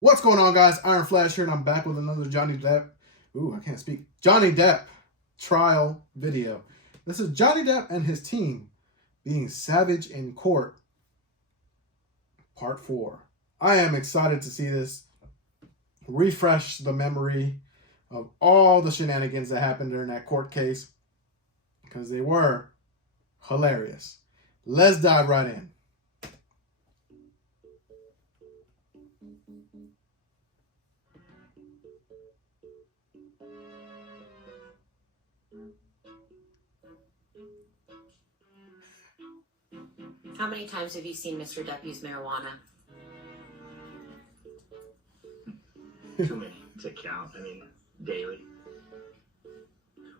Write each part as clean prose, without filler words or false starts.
What's going on, guys? Ironflash here, and I'm back with another Johnny Depp. I can't speak. Johnny Depp trial video. This is Johnny Depp and his team being savage in court, part 4. I am excited to see this. Refresh the memory of all the shenanigans that happened during that court case, because they were hilarious. Let's dive right in. How many times have you seen Mr. Depp use marijuana? Too many to count. I mean, daily.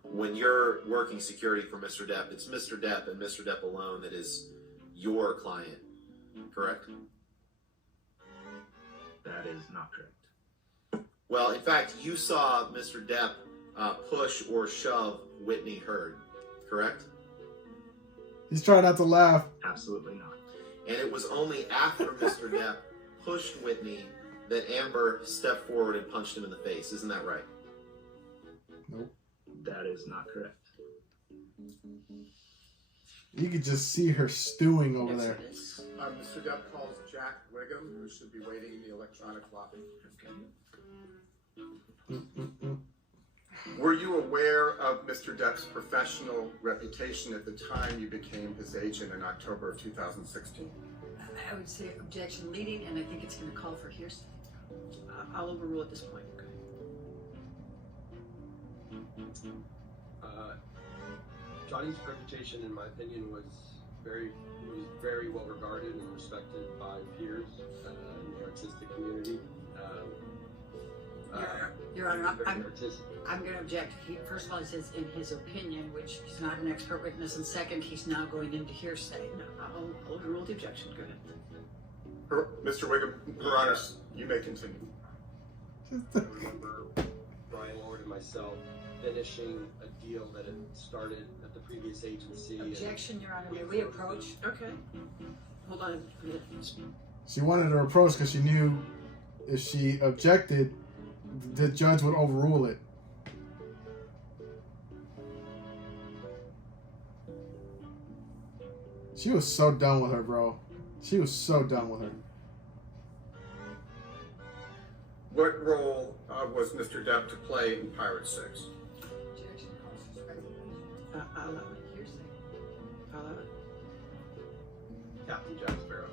When you're working security for Mr. Depp, it's Mr. Depp and Mr. Depp alone that is your client, correct? That is not correct. Well, in fact, you saw Mr. Depp push or shove Whitney Heard, correct? He's trying not to laugh. Absolutely not. And it was only after Mr. Depp pushed Whitney that Amber stepped forward and punched him in the face. Isn't that right? Nope. That is not correct. You could just see her stewing over there. Mr. Depp calls Jack Wiggum, who should be waiting in the electronic lobby. Were you aware of Mr. Depp's professional reputation at the time you became his agent in October of 2016? I would say objection leading, and I think it's going to call for hearsay. I'll overrule at this point. Johnny's reputation, in my opinion, was very well regarded and respected by peers in the artistic community. Your Honor, I'm artistic. going to object. First of all, he says in his opinion, which he's not an expert witness, and second, he's now going into hearsay. No, I'll overrule the objection. Go ahead. Mr. Wiggum, Your Honor, you may continue. I remember Brian Lord and myself finishing a deal that had started at the previous agency. Objection, Your Honor. May we approach? Okay. Hold on. She wanted to approach because she knew if she objected, the judge would overrule it. She was so done with her, bro. She was so done with her. What role was Mr. Depp to play in Pirate 6? Objection calls for speculation. I'll allow it. Hearsay. I'll allow it. Captain Jack Sparrow.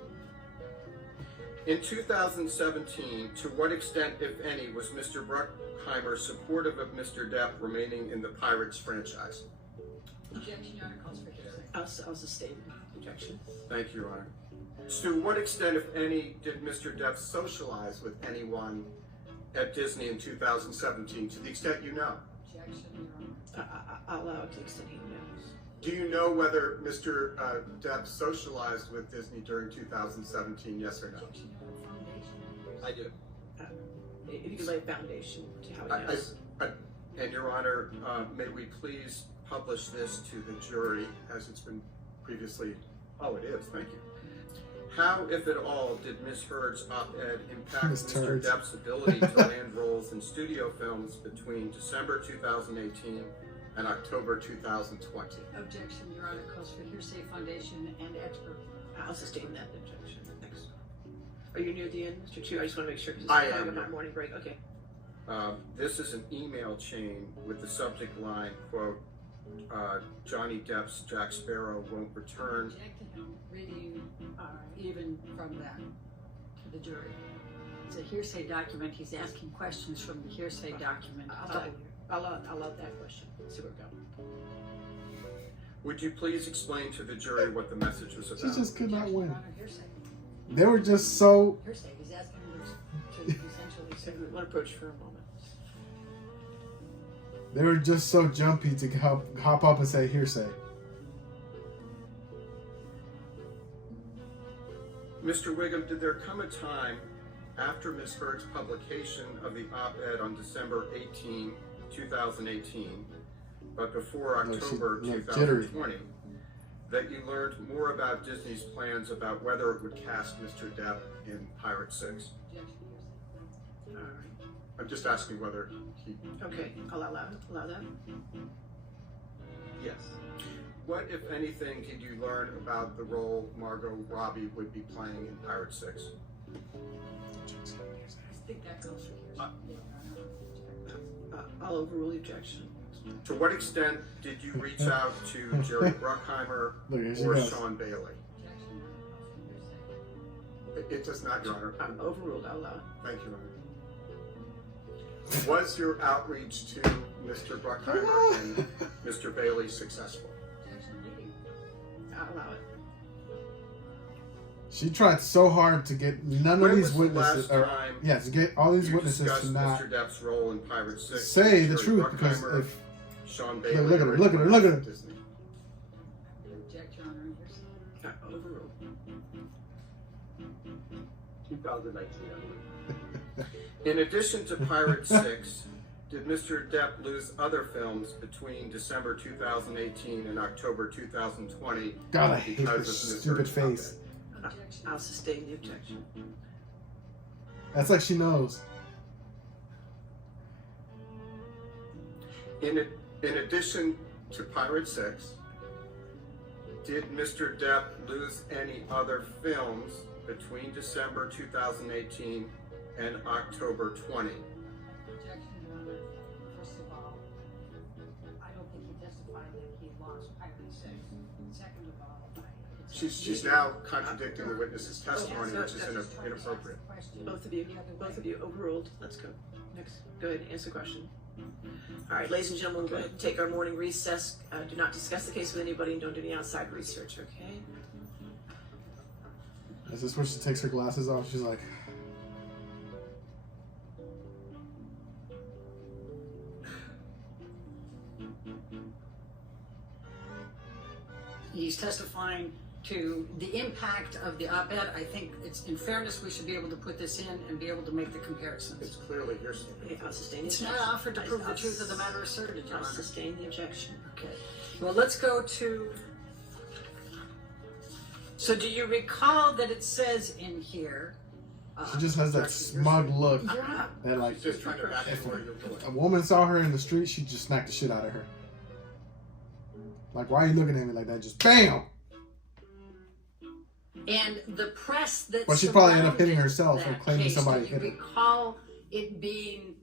In 2017, to what extent, if any, was Mr. Bruckheimer supportive of Mr. Depp remaining in the Pirates franchise? Objection, Your Honor, calls for hearsay. I'll sustain the objection. Thank you, Your Honor. To what extent, if any, did Mr. Depp socialize with anyone at Disney in 2017, to the extent you know? Objection, Your Honor. I'll allow it to the extent he knows. Do you know whether Mr. Depp socialized with Disney during 2017, yes or no? Objection, Your Honor. Foundation. I do. If you could lay a foundation to how he knows. And Your Honor, may we please publish this to the jury as it's been previously? Oh, it is. Thank you. How, if at all, did Ms. Heard's op-ed impact Mr. Depp's ability to land roles in studio films between December 2018 and October 2020? Objection, Your Honor, calls for hearsay, foundation, and expert. I'll sustain that objection. Next. Are you near the end, Mr. Chu? I just want to make sure because I it's am, part of my yeah. morning break. Okay. This is an email chain with the subject line, quote, Johnny Depp's Jack Sparrow won't return. Object to him reading even from that to the jury. It's a hearsay document. He's asking questions from the hearsay document. I'll allow that question. Let's see where we're going. Would you please explain to the jury what the message was about? She just could not Objection, win. Your Honor, hearsay. They were just so... Hearsay. He's asking them to essentially So say. we want to approach for a moment. They were just so jumpy to hop up and say hearsay. Mr. Wiggum, did there come a time after Ms. Heard's publication of the op-ed on December 18, 2018, but before October 2020, that you learned more about Disney's plans about whether it would cast Mr. Depp in Pirate 6? Objection, hearsay. right. I'm just asking whether he. Okay, I'll allow that. Yes. What, if anything, did you learn about the role Margot Robbie would be playing in Pirate 6? I think that goes for I'll overrule the objection. To what extent did you reach out to Jerry Bruckheimer Look, here she or goes. Sean Bailey? It does not, Your Honor. Overruled, I'll allow it. Thank you, Your Honor. Was your outreach to Mr. Bruckheimer and Mr. Bailey successful? I'll allow it. She tried so hard to get none When of these was the witnesses, last time to get all these you witnesses discussed to not Mr. Depp's role in Pirate 6? say the Jerry truth, because Bruckheimer, if Sean Bailey, look at her, or look at her, anyone look at else her. Disney? Object, Your Honor. Overruled. 2019, I believe. In addition to Pirate 6, did Mr. Depp lose other films between December 2018 and October 2020 God, I hate her because of Ms. stupid Heard's face. I'll sustain the objection. That's like she knows. In addition to Pirate 6, did Mr. Depp lose any other films between December 2018 and October 20? Objection, Your Honor. First of all, I don't think he testified that he lost Pirate 6. Second of all, She's now contradicting the witness's testimony, which is inappropriate. Both of you overruled. Let's go. Next. Go ahead and answer the question. All right, ladies and gentlemen, we'll go ahead and take our morning recess. Do not discuss the case with anybody and don't do any outside research, okay? Is this where she takes her glasses off? She's like, He's testifying to the impact of the op-ed. I think it's, in fairness, we should be able to put this in and be able to make the comparisons. It's clearly hearsay. Okay, I'll sustain the It's objection. not offered to prove the truth of the matter asserted, Your I'll Honor. sustain the objection. Okay. Well, let's go to. So, do you recall that it says in here? she just has that smug look Yeah. that like She's just trying to back if where you're going. a woman saw her in the street, she'd just smack the shit out of her. Like, why are you looking at me like that? Just BAM! And the press that Well, she'd probably end up surrounded hitting herself that and claiming case, somebody do you hit her. recall it being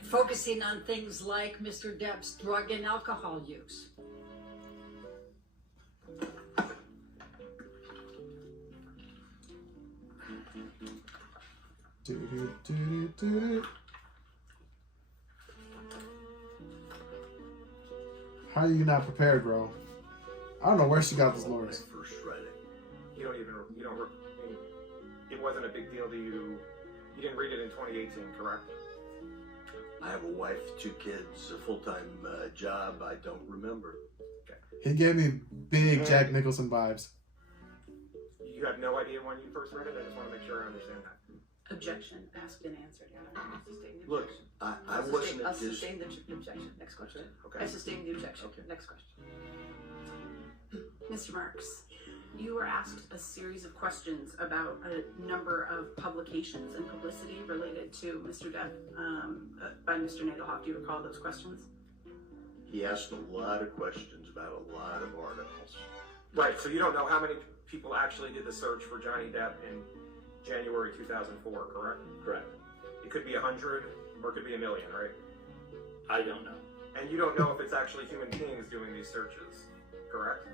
focusing on things like Mr. Depp's drug and alcohol use? Do-do-do-do-do. How are you not prepared, bro? I don't know where she got these lawyers. First read it. It wasn't a big deal to you. You didn't read it in 2018, correct? I have a wife, 2 kids, a full-time job. I don't remember. He gave me big Jack Nicholson vibes. You have no idea when you first read it? I just want to make sure I understand that. Objection asked and answered. Your Honor. I'll sustain the Look, objection. I wasn't I'll at this. sustain the objection. Next question. Okay. I sustain the objection. Okay. Next question. Mr. Marks, you were asked a series of questions about a number of publications and publicity related to Mr. Depp by Mr. Nadelhoff. Do you recall those questions? He asked a lot of questions about a lot of articles. Right, so you don't know how many people actually did the search for Johnny Depp in January 2004, correct? Correct. It could be 100 or it could be 1 million, right? I don't know. And you don't know if it's actually human beings doing these searches, correct?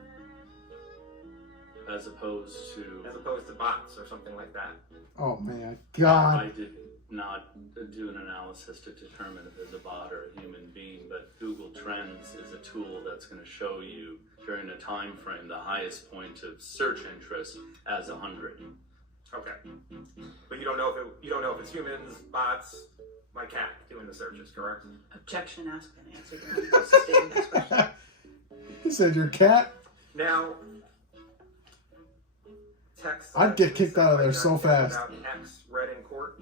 As opposed to... As opposed to bots or something like that. Oh man, I God. did not do an analysis to determine if it's a bot or a human being, but Google Trends is a tool that's going to show you during a time frame the highest point of search interest as 100. Okay. But you don't know if it's humans, bots, my cat doing the searches, correct? Objection asked and answered. Your Honor. I'll sustain the next question. He said your cat? Now, text. I'd get kicked out of there so fast. About X read in court.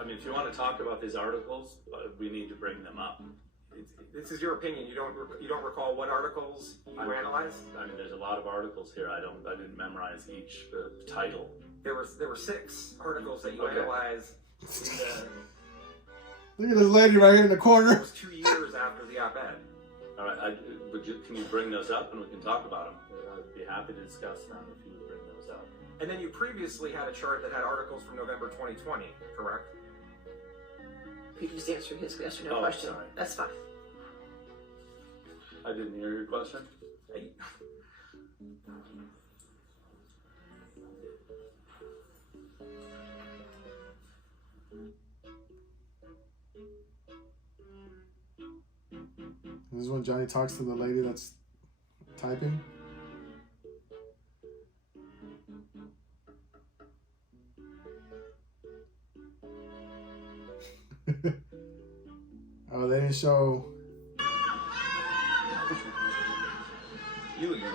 I mean, if you want to talk about these articles, we need to bring them up. This is your opinion. You don't recall what articles you analyzed? I mean, there's a lot of articles here. I didn't memorize each title. There were 6 articles that you analyzed. Look at this lady right here in the It corner. was 2 years after the op-ed. All right, can you bring those up and we can talk about them? I'd be happy to discuss them if you would bring those up. And then you previously had a chart that had articles from November 2020, correct? You can just answer his yes or no Oh, question. sorry. That's fine. I didn't hear your question. Hey. This is when Johnny talks to the lady that's typing. Oh, they didn't show. You again.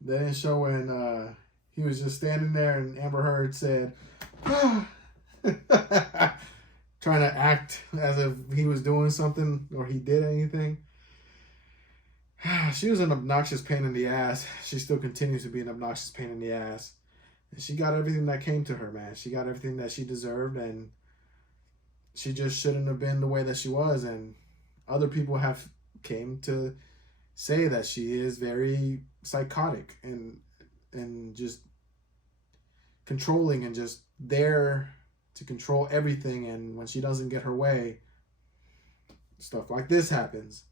They didn't show when he was just standing there and Amber Heard said, ah, trying to act as if he was doing something or he did anything. She was an obnoxious pain in the ass. She still continues to be an obnoxious pain in the ass. And she got everything that came to her, man. She got everything that she deserved, and she just shouldn't have been the way that she was. And other people have came to say that she is very psychotic and just controlling and just there to control everything. And when she doesn't get her way, stuff like this happens.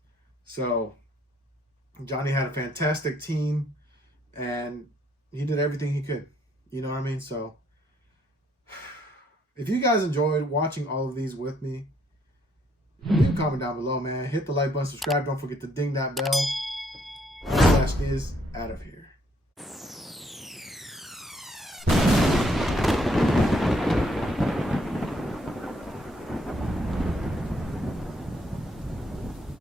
So Johnny had a fantastic team and he did everything he could. You know what I mean? So if you guys enjoyed watching all of these with me, leave a comment down below, man. Hit the like button, subscribe. Don't forget to ding that bell. Ironflash is out of here.